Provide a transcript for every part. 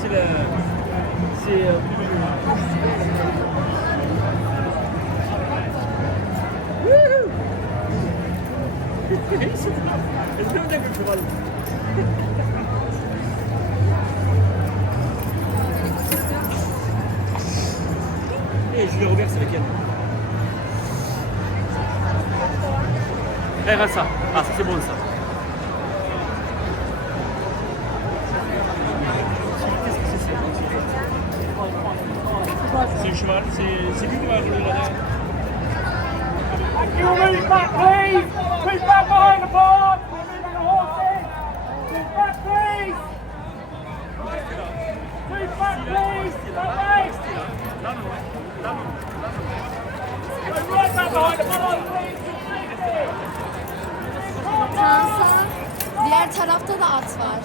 C'est le. C'est. Et je vais Robert, c'est lequel? Regarde ça. Ah, ça c'est bon ça. C'est le cheval, c'est lui qui va rouler là-dedans. You move back, please! Move back behind the board! We're moving the horses! Move back, please! Move back, please! Away! Go right back behind the board, please! Fransa, diğer tarafta da at var.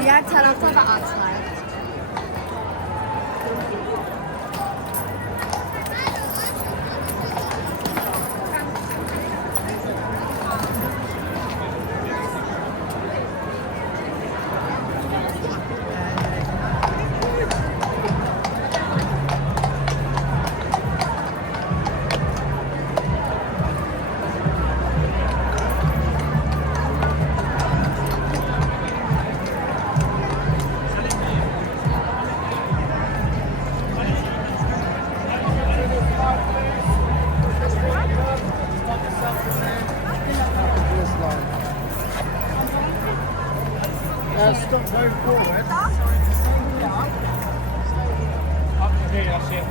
Diğer tarafta da at var. Stop going forward. Okay, that's it.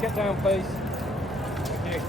Get down, please. Thank you.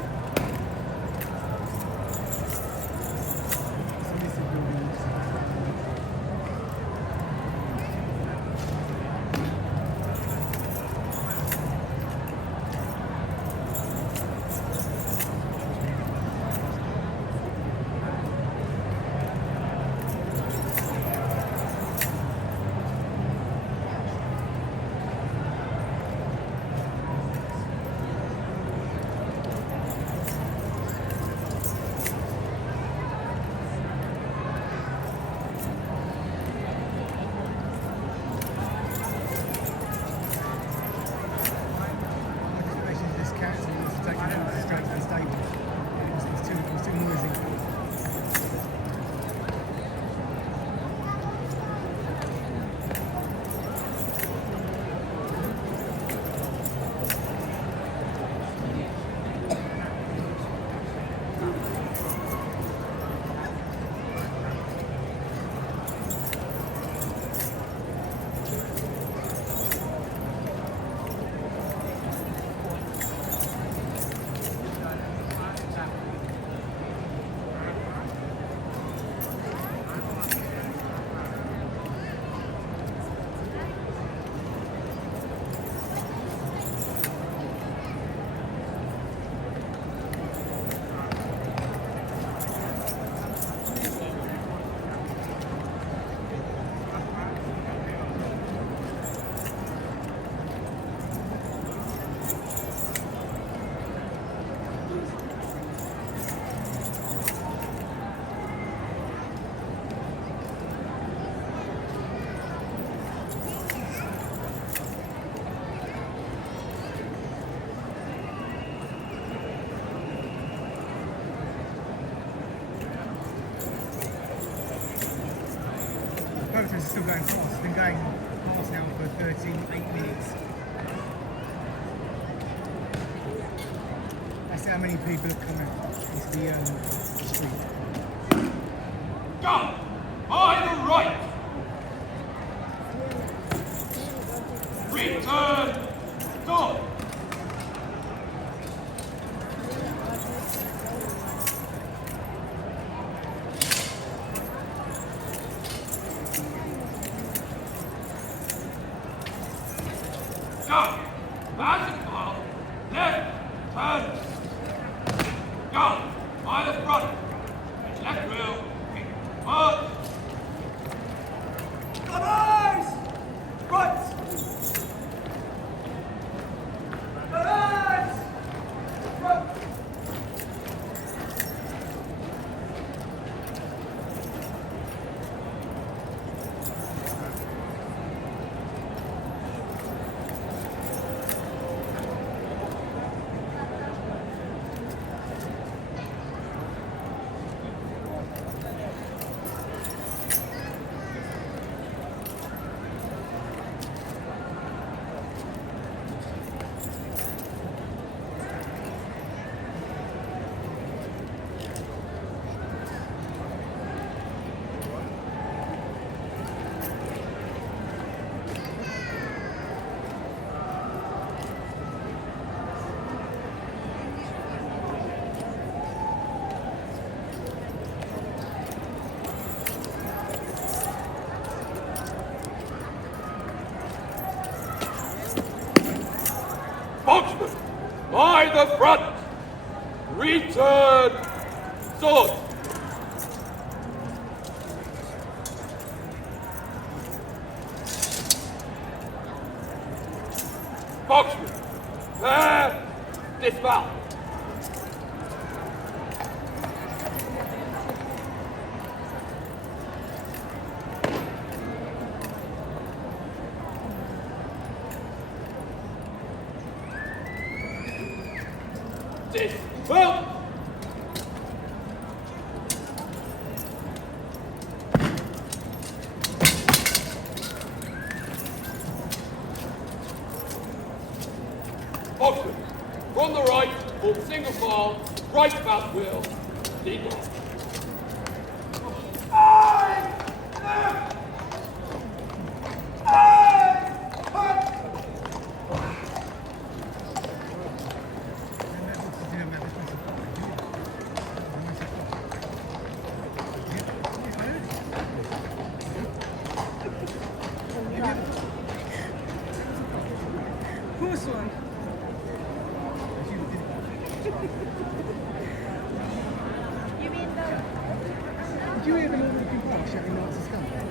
still going fast. It's been going fast now for 8 minutes. That's how many people have come out. It's the street. Go! By the right! Return! Go! Go! Bicycle! Left! Turn! Go! By the front! Left wheel! March! Guys! Right! Guys! Right! Boxman, by the front, return, sword. Boxman, pair, dismount. Dismount. Boxman, from the right, form single file, right back wheel, lead on. Course one. You mean the... Do you hear the people shouting Nazis come?